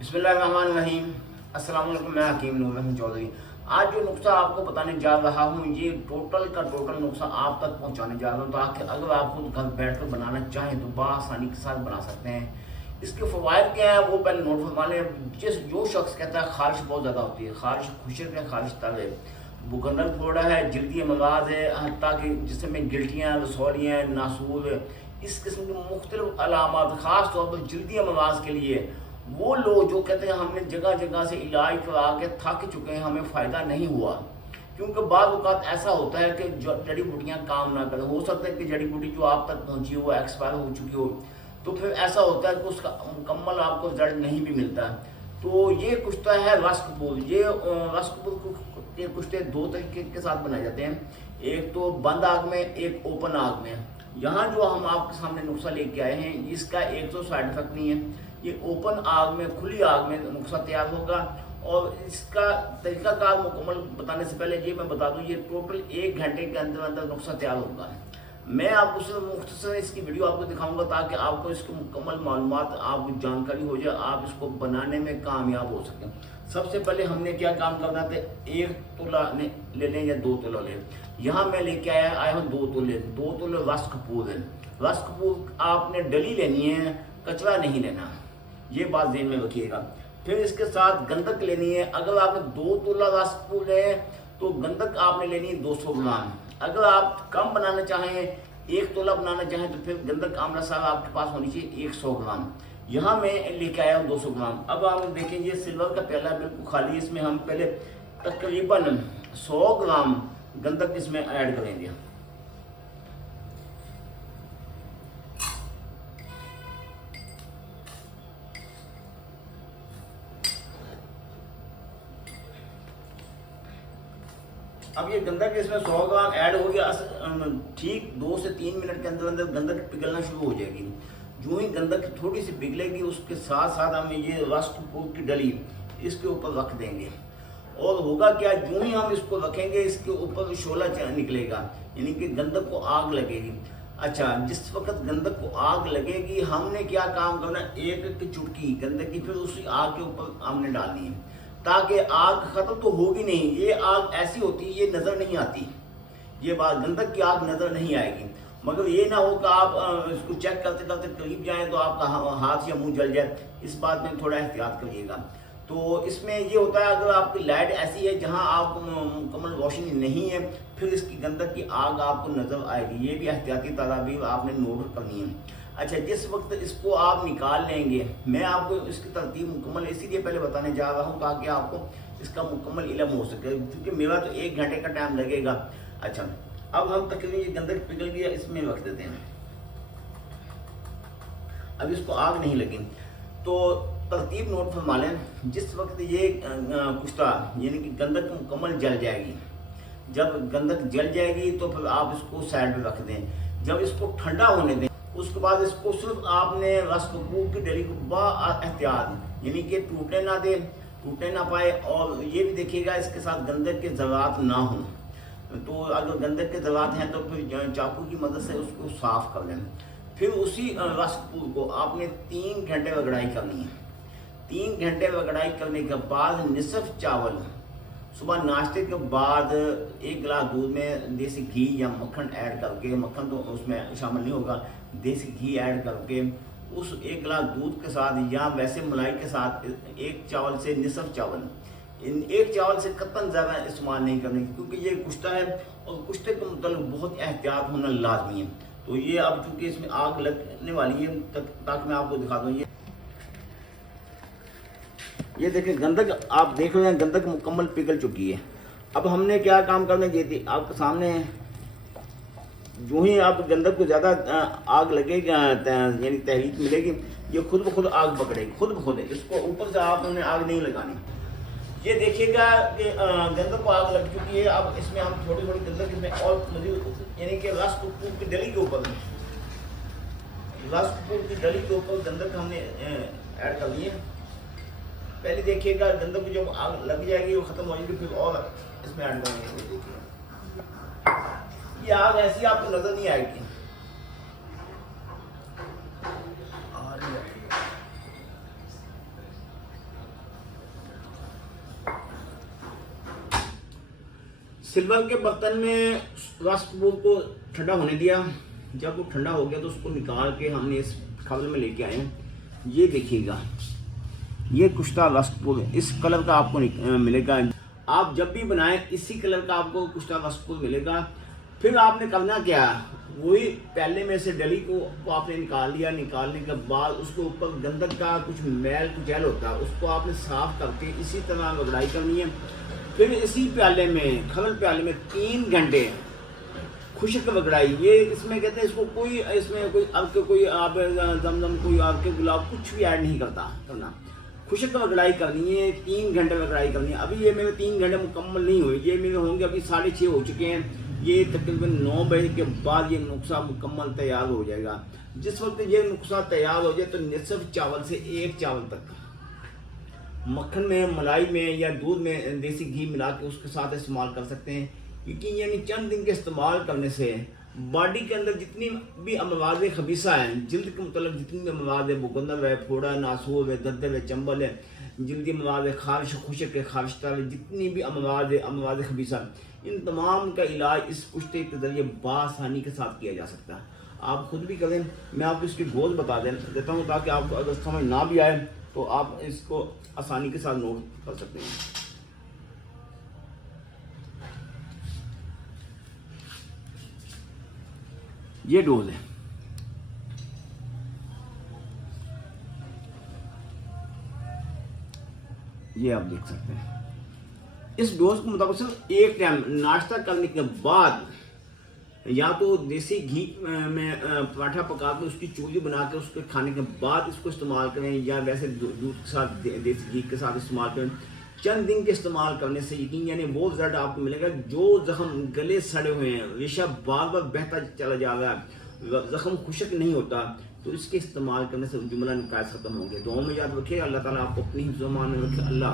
बिस्मिल्लाहिर्रहमानिर्रहीम। अस्सलाम वालेकुम। मैं हकीम नूर रहमान चौधरी। आज जो नुस्खा आपको बताने जा रहा हूँ ये टोटल का टोटल नुस्खा आप तक पहुँचाने जा रहा हूँ, ताकि अगर आप खुद घर बैठ कर बनाना चाहें तो बआसानी के साथ बना सकते हैं। इसके फ़वाइद क्या है वो पहले नोट फरमा लें। जो शख्स कहता है खारिश बहुत ज़्यादा होती है, खारिश खुशक है, खारिश तर है, बुकंदर फोड़ा है, जल्दी अमराज है, हत्ता कि जिसमें गिल्टियाँ, रसौलियाँ, नासूर, इस किस्म की मुख्तलिफ अलामत ख़ास तौर पर जल्दी अमराज के लिए वो लोग जो कहते हैं हमने जगह जगह से इलाज करा के थक चुके हैं, हमें फ़ायदा नहीं हुआ। क्योंकि बाद औक़ात ऐसा होता है कि जड़ी बूटियाँ काम ना करें। हो सकता है कि जड़ी बूटी जो आप तक पहुँची हो वो एक्सपायर हो चुकी हो, तो फिर ऐसा होता है कि उसका मुकम्मल आपको रिजल्ट नहीं भी मिलता है। तो ये कुश्ता है रस्कपुर। ये रस्कपुर के कुश्ते दो तरीके के साथ बनाए जाते हैं, एक तो बंद आग में, एक ओपन आग में। यहाँ जो हम आपके सामने नुस्खा लेके आए हैं इसका एक तो साइड इफेक्ट नहीं है। ये ओपन आग में, खुली आग में नुस्खा तैयार होगा। और इसका तरीकाकार मुकम्मल बताने से पहले ये मैं बता दूँ, ये टोटल 1 घंटे के अंदर अंदर नुस्खा तैयार होगा। मैं आपको सिर्फ मुख्तसर इसकी वीडियो आपको दिखाऊंगा ताकि आपको इसकी मुकम्मल मालूमात, आपको जानकारी हो जाए, आप इसको बनाने में कामयाब हो सकें। सबसे पहले हमने क्या काम करना था, 1 तोला ले लें या 2 तोला लें। यहाँ मैं लेके आया हूँ 2 तोले। 2 तोले रस्कपुर है। रस्कपुर आपने डली लेनी है, कचरा नहीं लेना, ये बात ध्यान में रखिएगा। फिर इसके साथ गंधक लेनी है। अगर आपने 2 तोला रस्कपुर है तो गंधक आपने लेनी है 200 ग्राम। अगर आप कम बनाना चाहें, 1 तोला बनाना चाहें, तो फिर गंधक आमला साहब आपके पास होनी चाहिए 100 ग्राम। यहाँ मैं लेके आया हूँ 200 ग्राम। अब आप देखें ये सिल्वर का प्याला बिल्कुल खाली, इसमें हम पहले तकरीबन 100 ग्राम गंधक इसमें ऐड करेंगे। अब ये गंधक इसमें 100 ग्राम ऐड हो गया। ठीक 2 से 3 मिनट के अंदर अंदर गंधक पिघलना शुरू हो जाएगी। जो ही गंधक थोड़ी सी पिघलेगी उसके साथ साथ हम ये रस्कपुर की डली इसके ऊपर रख देंगे। और होगा क्या, जो ही हम इसको रखेंगे इसके ऊपर शोला निकलेगा, यानी कि गंधक को आग लगेगी। अच्छा, जिस वक्त गंधक को आग लगेगी हमने क्या काम करना, एक चुटकी गंधक की फिर उसी आग के ऊपर हमने डालनी है, ताकि आग खत्म तो होगी नहीं। ये आग ऐसी होती है ये नज़र नहीं आती, ये बात गंधक की आग नज़र नहीं आएगी। मगर ये ना हो कि आप इसको चेक करते करते करीब जाएं तो आपका हाथ या मुंह जल जाए, इस बात में थोड़ा एहतियात करिएगा। तो इसमें ये होता है अगर आपकी लाइट ऐसी है जहां आपको मुकम्मल रोशनी नहीं है, फिर इसकी गंधक की आग आपको नज़र आएगी। ये भी एहतियाती तदाबीर आपने नोट करनी है। अच्छा, जिस वक्त इसको आप निकाल लेंगे, मैं आपको इसकी तरतीब मुकम्मल इसीलिए पहले बताने जा रहा हूँ ताकि आपको इसका मुकम्मल इल्म हो सके, क्योंकि मेरा तो 1 घंटे का टाइम लगेगा। अच्छा, अब हम तकरीबन ये गंधक पिघल गया, इसमें रख देते हैं। अब इसको आग नहीं लगी तो तरतीब नोट फरमा लें। जिस वक्त ये कुश्ता यानी कि गंधक मुकम्मल जल जाएगी, जब गंधक जल जाएगी तो फिर आप इसको साइड में रख दें। जब इसको ठंडा होने दें उसके बाद इसको सिर्फ आपने रस्कपुर की डली को बाएहतियात यानी कि टूटने ना दें, टूटने ना पाए। और ये भी देखिएगा इसके साथ गंधक के ज़रात ना हों। तो अगर गंधक के ज़रात हैं तो फिर चाकू की मदद से उसको साफ़ कर लें। फिर उसी रस्कपुर को आपने 3 घंटे रगड़ाई करनी है। 3 घंटे रगड़ाई करने के बाद निसफ चावल सुबह नाश्ते के बाद 1 गिलास दूध में देसी घी या मक्खन ऐड करके, मक्खन तो उसमें शामिल नहीं होगा, देसी घी ऐड करके उस 1 गिलास दूध के साथ या वैसे मलाई के साथ 1 चावल से निसफ चावल, इन 1 चावल से कतन ज़्यादा इस्तेमाल नहीं करने, क्योंकि ये कुश्ता है और कुश्ते के मतलब बहुत एहतियात होना लाजमी है। तो ये अब चूँकि इसमें आग लगने वाली है ताकि मैं आपको दिखा दूँ। ये देखिए गंधक आप देख रहे हैं, गंधक मुकम्मल पिघल चुकी है। अब हमने क्या काम करना ये थी आपके सामने। जो ही आप गंधक को ज़्यादा आग लगेगी यानी तहरीक मिलेगी, ये खुद ब खुद आग पकड़ेगी, खुद ब खुद। इसको ऊपर से आपने आग नहीं लगानी। ये देखिएगा कि गंधक को आग लग चुकी है। अब इसमें हम थोड़ी थोड़ी गंधक इसमें और मजीद यानी कि रस्कपुर की डली के ऊपर, रस्कपुर की डली के ऊपर गंधक हमने ऐड कर दी है। पहले देखिएगा गंधक को जब आग लग जाएगी वो ख़त्म हो जाएगी, फिर और इसमें ऐड करेंगे। देखिए ये आग ऐसी आपको नज़र नहीं आएगी। सिल्वर के बर्तन में रस कपूर को ठंडा होने दिया। जब वो ठंडा हो गया तो उसको निकाल के हमने इस खबल में लेके आए हैं। ये देखिएगा, ये कुश्ता रस कपूर इस कलर का आपको मिलेगा। आप जब भी बनाएं इसी कलर का आपको कुश्ता रस कपूर मिलेगा। फिर आपने करना क्या, वही पहले में से डली को आपने निकाल लिया। निकालने के बाद उसके ऊपर गंदक का कुछ मैल कुचैल होता है, उसको आपने साफ करके इसी तरह रगड़ाई करनी है। फिर इसी प्याले में, खबल प्याले में 3 घंटे खुशक रगड़ाई। ये इसमें कहते हैं इसको कोई, इसमें कोई अब के कोई आप दमदम कोई आपके गुलाब कुछ भी ऐड नहीं करना। खुशक रगड़ाई करनी है, 3 घंटे रगड़ाई करनी है। अभी ये मेरे 3 घंटे मुकम्मल नहीं हुए, ये मेरे होंगे अभी 6:30 हो चुके हैं। ये तकरीबन 9 बजे के बाद ये नुस्खा मुकम्मल तैयार हो जाएगा। जिस वक्त ये नुस्खा तैयार हो जाए तो निसफ चावल से 1 चावल तक मक्खन में, मलाई में या दूध में देसी घी मिला के उसके साथ इस्तेमाल कर सकते हैं। क्योंकि यानी चंद दिन के इस्तेमाल करने से बॉडी के अंदर जितनी भी अमवाद खबीसा हैं, जिल्द के मतलब जितनी भी अमवाद है, बुगंदर है, फोड़ा, नासूब है, दर्द है, चंबल है, जल्दी अमवाद है, खारिश खुशक है, खारिशतर है, जितनी भी अमवाद है, अमवाद खबीसा, इन तमाम का इलाज इस कुश्ते के जरिए बासानी के साथ किया जा सकता है। आप खुद भी करें, मैं आपको इसकी डोज बता देता हूँ ताकि आपको अगर समझ ना भी आए तो आप इसको आसानी के साथ नोट कर सकते हैं। ये डोज है, ये आप देख सकते हैं। इस डोज को मुताबिक सिर्फ एक टाइम नाश्ता करने के बाद या तो देसी घी में पराठा पका के उसकी चूली बना के उसके खाने के बाद इसको इस्तेमाल करें, या वैसे दूध के साथ देसी घी के साथ इस्तेमाल करें। चंद दिन के इस्तेमाल करने से यकीन यानी वो रिजल्ट आपको मिलेगा। जो जख्म गले सड़े हुए हैं, रेशा बार बार बहता चला जा रहा है, जख्म खुशक नहीं होता, तो इसके इस्तेमाल करने से जुमला निकाय खत्म होंगे। दुआ में याद रखिए। अल्लाह ताला आपको अपनी हिफ्ज़-ओ-मान में रखे। अल्लाह